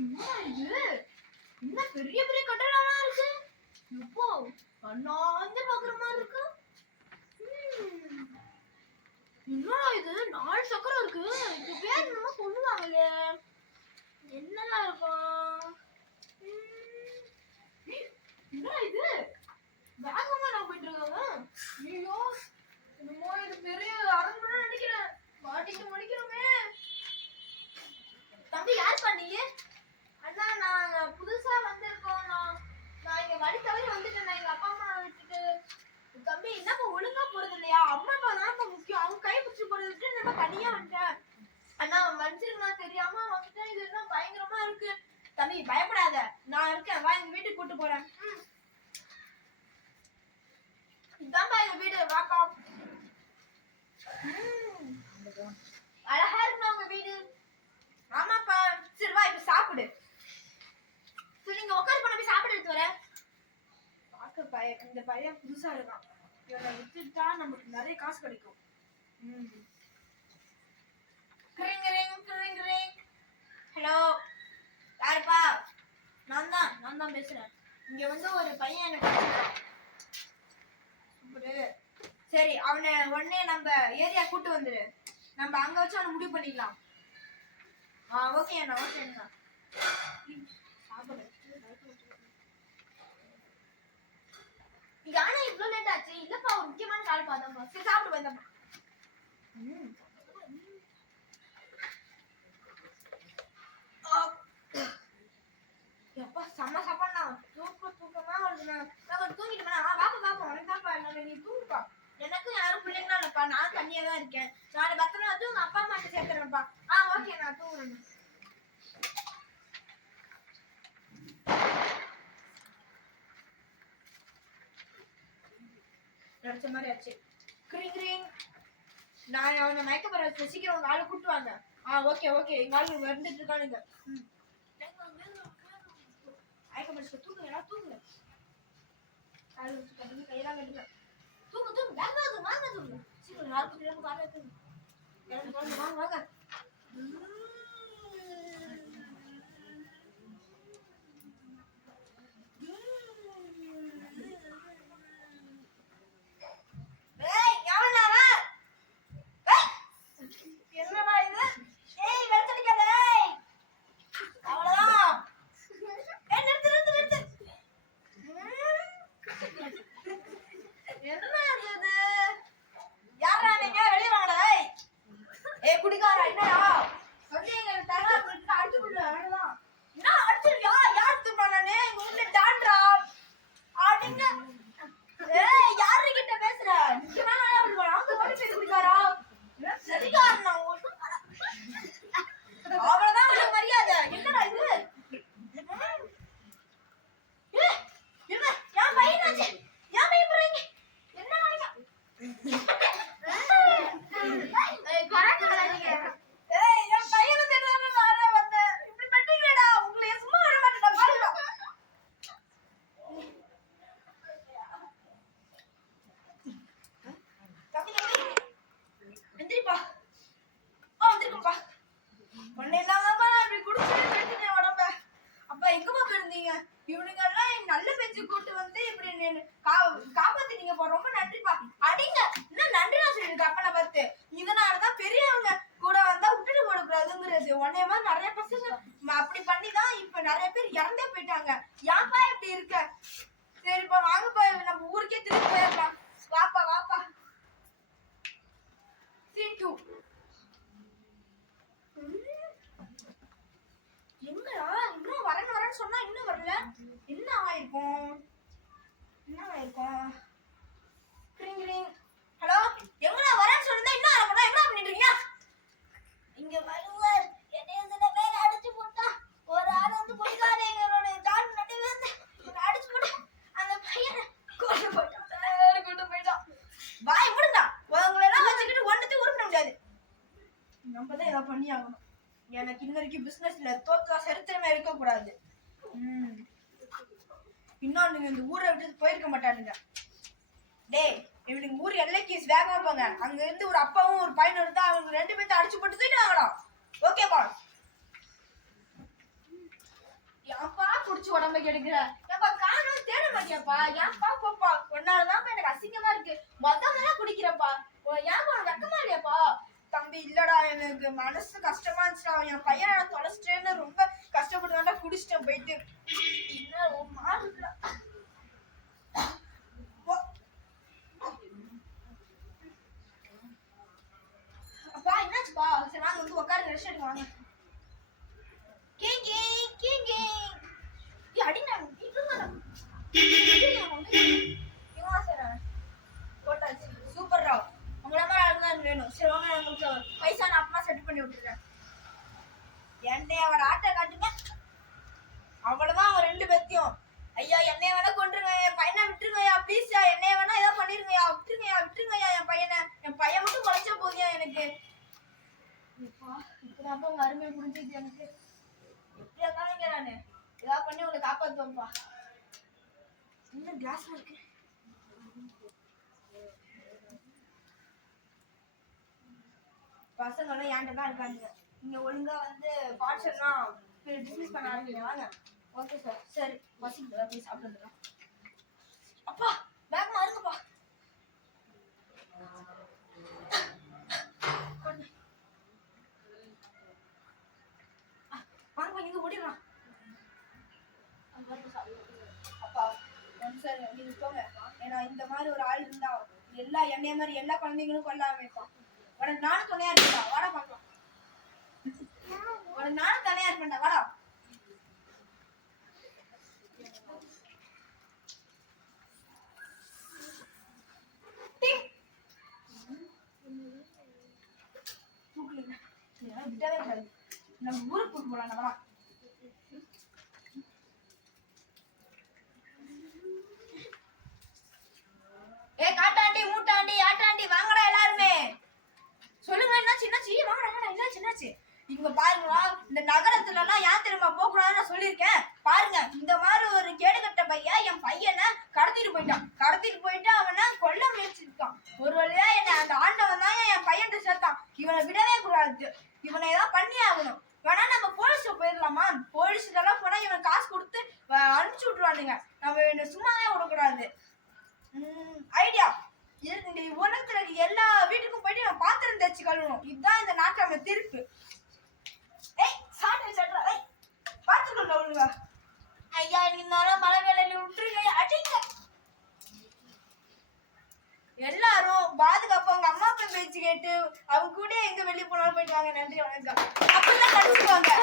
இது என்ன பெரிய பெரிய கட்டடமா இருக்கு. இப்போ அண்ணாந்து பாக்குற மாதிரி இருக்கு. என்னடா இது 4 சக்கரம் இருக்கு. இது பேர் என்னமோ சொல்லுவாங்களே. என்னடா இருக்கும்? என்னடா இது வேகமா நான் போயிட்டு இருக்காங்க. ஐயோ என்னமோ இது பெரிய அரண்மனை நினைக்கிறேன். மாட்டிக்க முடிக்கிறோமே. தம்பி யார் பண்ணீங்க? அண்ணா நான் புதுசா வந்திருக்கோம். நான் இங்க வழி தவறி வந்துட்டேன். எங்க அப்பா அம்மா விட்டுட்டு. தம்பி என்னப்பா ஒழுங்கா போறது இல்லையா? அம்மா அப்பா தான் முக்கியம். அவங்க கை பிடிச்சி போறது விட்டு நம்ம தனியா வந்துட்டேன். அண்ணா மனுஷனுக்கு தெரியாம வந்துட்டேன். இது என்ன பயங்கரமா இருக்கு. தம்பி பயப்படாத, நான் இருக்கேன். வா எங்க வீட்டுக்கு கூட்டு போறேன். இதான்பா எங்க வீடு. வாப்பா. அழகா இருக்கு உங்க வீடு. ஆமாப்பா. சரி வா இப்ப சாப்பிடு. சரி நீங்க உட்காந்து போய் சாப்பிட்டு எடுத்து வரேன். இந்த பையன் புதுசா இருக்கான். இவனை வித்துட்டா நமக்கு நிறைய காசு கிடைக்கும். ஹலோ யாருப்பா? நான் தான் பேசுறேன். இங்க வந்து ஒரு பையன் எனக்கு சரி அவனை உடனே நம்ம ஏரியா கூட்டு வந்துரு. நம்ம அங்க வச்சு அவனை முடிவு பண்ணிக்கலாம். ஓகே அண்ணா. ஓகே அண்ணா. சாப்பிடு. இங்க ஆனா இவ்ளோ லேட் ஆச்சு. இல்லப்பா ஒரு முக்கியமான கால் பார்த்தோம்ப்பா. சரி சாப்பிடு வந்தப்பா. எப்பா செம்ம சாப்பாடுண்ணா. தூக்கமா வருதுண்ணா. நான் தூங்கிட்டுமா? வாப்பா உனக்காப்பா. நீ தூங்குப்பா. எனக்கும் யாரும் பிள்ளைங்களா இல்லப்பா. நான் தனியா தான் இருக்கேன். நாளை பத்திரம் வந்து உங்க அப்பா அம்மா சேர்த்துறேன்ப்பா. ஓகே நான் தூங்குறேன். நினைச்ச மாதிரி ஆச்சு. நான் அவனை மயக்க போற சீக்கிரம் உங்க ஆளு கூட்டு வாங்க. ஓகே எங்க ஆளு வந்துட்டு இருக்கானுங்க. மயக்க முடிச்சு தூக்குங்க. தூங்குங்க. காலை வச்சு கட்டுங்க. கையெல்லாம் கட்டுங்க. தூங்கு வாங்க தூங்கு. சீக்கிரம் நாலு பேருக்கு காலை வைக்குங்க. வாங்க. ரொம்ப நன்றிப்பா. அடிங்க இன்னும் நன்றி நான் சொல்லிருக்கேன் அப்பனை பார்த்து. இதனாலதான் பெரியவங்க கூட வந்தா விட்டுட்டு போடக்கூடாதுங்கிறது. உடனே மாதிரி நிறைய பசங்க அப்படி பண்ணிதான் இப்ப நிறைய பேர் இறந்தே போயிட்டாங்க. ஏன்பா இப்படி இருக்க? சரிப்பா வாங்கப்பா நம்ம ஊருக்கே திரும்பி போயிடலாம். வாப்பா. எங்கடா இன்னும் வரேன்னு சொன்னா இன்னும் வரல. என்ன ஆயிருக்கும்? ஹலோ எங்கடா வரேன்னு சொல்லிருந்தா இன்னும் வரக்கூடாது. என்ன பண்ணிட்டு இருக்கீங்க? இங்க வருவார். என்னைய சில பேர் அடிச்சு போட்டா. ஒரு ஆள் வந்து குடிக்காரே எங்களோட கால் நடுவே வந்து அடிச்சு போட்டு அந்த பையனை கூட்டு போயிட்டான். வாய் விடுங்க. உங்களெல்லாம் வச்சுக்கிட்டு ஒன்னுத்தையும் உருப்பிட முடியாது. நம்ம தான் ஏதாவது பண்ணி ஆகணும். எனக்கு இன்ன வரைக்கும் பிசினஸ்ல தோத்தா சரித்திரமே இருக்கக்கூடாது. இன்னொன்னு இந்த ஊரை விட்டு போயிருக்க மாட்டானுங்க. டேய் இவனுக்கு ஊர் எல்லைக்கு வேகமா போங்க. அங்க இருந்து ஒரு அப்பாவும் ஒரு பையனும் இருந்தா அவங்க 2 பேர்த்த அடிச்சு போட்டு தூக்கிட்டு வாங்கடா. Okay boss. நம்ம எடுக்கிற ஏப்பா காணும் தேட மாட்டியாப்பா ஏன்ப்பா போப்பா ஒன்னாலதான் எனக்கு அசிங்கமா இருக்கு மொத்தமெல்லாம் குடிக்கிறப்பா ஏன் வெக்கமா இல்லையாப்பா தம்பி இல்லடா எனக்கு மனசு கஷ்டமா இருந்துச்சுடா என் பையனை நான் தொலைச்சிட்டேன்னு ரொம்ப கஷ்டப்பட்டு குடிச்சிட்டேன் போயிட்டு அப்பா என்னாச்சுப்பா சரி வாங்க வந்து உட்காருங்க ரெஸ்ட் எடுங்க வாங்க அடிங்க போட்டாச்சு சூப்பர் ராவ் உங்களை மாதிரி ஆளுதான் வேணும் சரி வாங்க உங்களுக்கு பைசா நான் அப்பமா செட் பண்ணி விட்டுறேன் என்கிட்ட அவட ஆட்டை காட்டுங்க அவ்வளவுதான் அவங்க ரெண்டு பேர்த்தையும் ஐயா என்னைய வேணா கொண்டுருங்க என் பையனை விட்டுருங்கய்யா ப்ளீஸ்யா என்னைய வேணா ஏதாவது பண்ணிருங்கய்யா விட்டுருங்கய்யா என் பையன் மட்டும் குறைச்சா போதியா எனக்கு இப்பதான் உங்க அருமையை புரிஞ்சுது எனக்கு எப்படியா தானேங்க நானு ஏதாவது பண்ணி உங்களை காப்பாத்துவேன்ப்பா இன்னும் கிளாஸ்ல இருக்கு பசங்க எல்லாம் என்கிட்ட தான் இருக்காங்க நீங்க ஒழுங்கா வந்து பார்சல்லாம் டிஸ்மிஸ் பண்ண ஆரம்பிங்க வாங்க ஓகே சார் சரி பசங்க போய் சாப்பிட்டு அப்பா பேக் மாறுங்கப்பா வாங்க நீங்க ஓடிடலாம் அப்பா சார் நீங்க போங்க ஏன்னா இந்த மாதிரி ஒரு ஆள் இருந்தா எல்லா என்னைய மாதிரி எல்லா குழந்தைங்களும் கொல்லாம இருப்பான் உனக்கு நானும் துணையா இருப்பேன்டா வாடா பார்க்கலாம் உனக்கு நானும் துணையா இருப்பேன்டா வாடா விட்டவே கூடாது நம்ம ஊருக்கு கூட்டு போலாம் வாடா காட்டாண்டி மூட்டாண்டி ஆட்டாண்டி வாங்கடா எல்லாருமே சொல்லுங்க என்னாச்சு வாங்கடா என்னாச்சு இங்க பாருங்களா இந்த நகரத்துல எல்லாம் ஏன் தெரியுமா போக கூடாதுன்னு நான் சொல்லியிருக்கேன் பாருங்க இந்த மாதிரி ஒரு கேடுகட்ட பையன் என் பையனை கடத்திட்டு போயிட்டு அவனை கொல்ல முயற்சிருக்கான் ஒரு வழியா என்ன அந்த ஆண்டவன் தான் என் பையன் சேர்த்தான் இவனை விடவே கூடாது இவனை ஏதாவது பண்ணி ஆகணும் வேணா நம்ம போலீஸ்ல போயிடலாமா போலீஸ்லாம் போனா இவன் காசு கொடுத்து அனுப்பிச்சு விட்டுருவானுங்க நம்ம சும்மாவே விடக்கூடாது ஐடியா இந்த உலகத்துல எல்லா வீட்டுக்கும் போயிட்டு நம்ம பாத்திரம் தேய்ச்சி கழுவணும் இதுதான் இந்த நாட்டோட தீர்ப்பு பாத்துக்கணும் ஒழுங்கா ஐயா இருந்தாலும் மழை வேலையில விட்டுருங்க அடிங்க எல்லாரும் பாதுகாப்பு அவங்க அம்மா அப்பா பேச்சு கேட்டு அவங்க கூட எங்க வெளியே போனாலும் போயிட்டு வாங்க நன்றி வணக்கம் அப்படிலாம் கடிச்சுக்குவாங்க